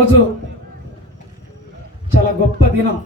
ఈరోజు చాలా గొప్ప దినం.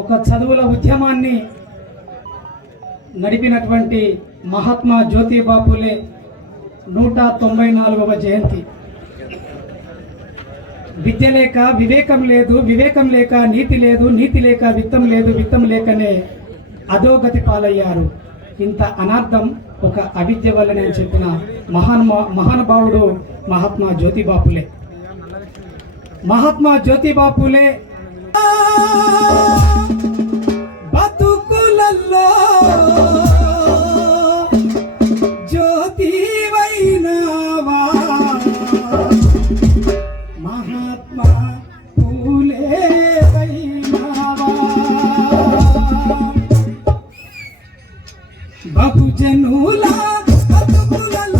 ఒక చదువుల ఉద్యమాన్ని నడిపినటువంటి మహాత్మా జ్యోతిబా బాపులే నూట తొంభై నాలుగవ జయంతి. విద్య లేక వివేకం లేదు వివేకం లేక నీతి లేదు నీతి లేక విత్తం లేదు విత్తం లేకనే అధోగతి పాలయ్యారు. ఇంత అనార్థం ఒక అవిద్య వల్లనే అని చెప్పిన మహాన్ మహానుభావుడు మహాత్మా జ్యోతిబాపులే. మహాత్మా జ్యోతిబా ఫులే బతుకులలో జ్యోతివైనవా? మహాత్మా పూలే బహుజనుల బతుకులలో